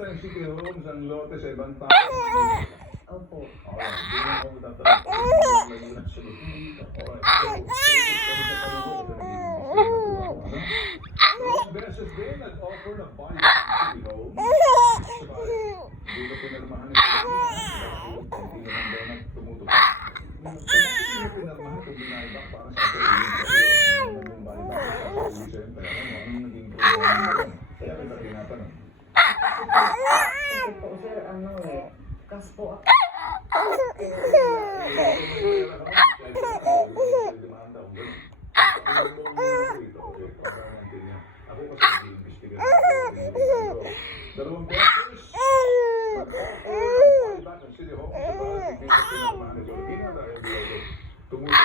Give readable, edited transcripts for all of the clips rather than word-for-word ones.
tayong city homes, ang lote sa ibang tao. Opo. Alright, hindi na ako tatanong. Alright, so, dalawang beses din nag-offer na buy city home. Hindi ko pinarmahan yung hindi naman daw na tumutupak. Hindi ko pinarmahan kung binayback para sa sarili. Yung buyback sa sarili sa'yo, kaya anong naging problema doon? Kaya kita tinatanong. Kasi po, sir, kas po ako. Dalawang beses ang City Hall sa manager tumutok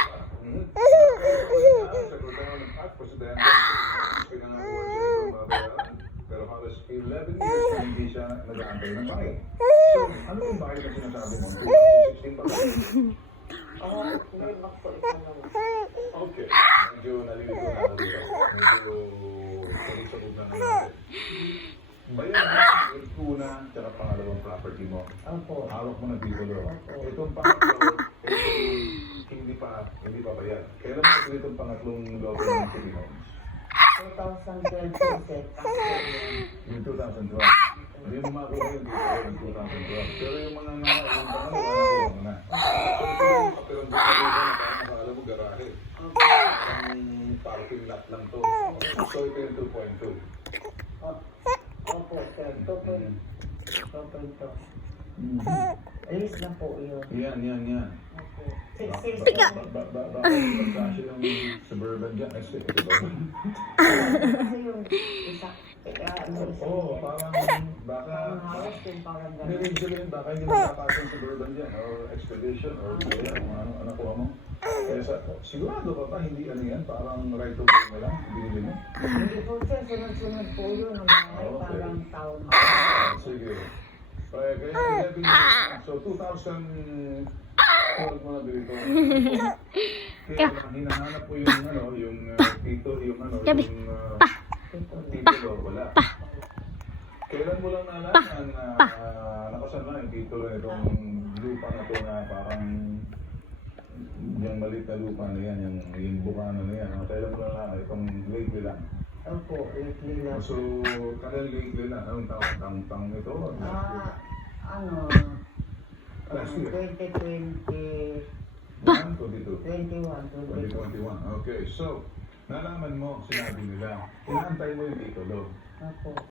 sa gordano ng at presidente pinangakuan siya itong mabayaran pero halos 11 years na hindi siya nag-aantay ng bayad. So, ano yung bayad na sinasabi mo? 16 ba? May box po ito naman. Okay. Medyo nalilito na ako dito. Medyo sabog-sabog na natin. Bayan yung una, tsaka pangalawang property mo. Opo. Hawak mo ng titulo. Itong pangatlo, hindi pa bayan. Kailan mo ito itong pangatlong logo ng City Homes? 2012 po, sir. Yung 2012. Hindi mo makuha yung dito yung 2012. Pero yung mga nakuha mo na. So, ito yung kapirang buka dito na parang nakaalam mo garahe. Parang parking lot lang to. So, ito yung 2.2. Opo, sir. 2.2. Alis na po yun. Yan. Opo. 6 years Baka po. magkasya yung suburban dyan. Kasi yung isa. Oo, parang baka hindi sabihin baka hindi magkakasya yung suburban dyan or expedition or ano kuha mo. Kaya sigurado ka pa hindi ano yan, parang right of way mo lang, binili mo. Hindi po, sir. Sunod-sunod po yun. Parang town. Sige. Kaya 11 years. So 2000 mo na dito. Kaya hinahanap po yung titulo, wala. Kailan mo lang nalaman na nakasan na yung titulo nitong lupa na to na parang yung maliit na lupa na yan, yung bukano na yan. Kailan mo lang nalaman itong lately lang? Opo, lately lang. So, kailan lately lang? Anong taon? Tang ito? Last year? 2020. 2021. Okay, so, nalaman mo, sinabi nila, inaantay mo yung titulo. Opo.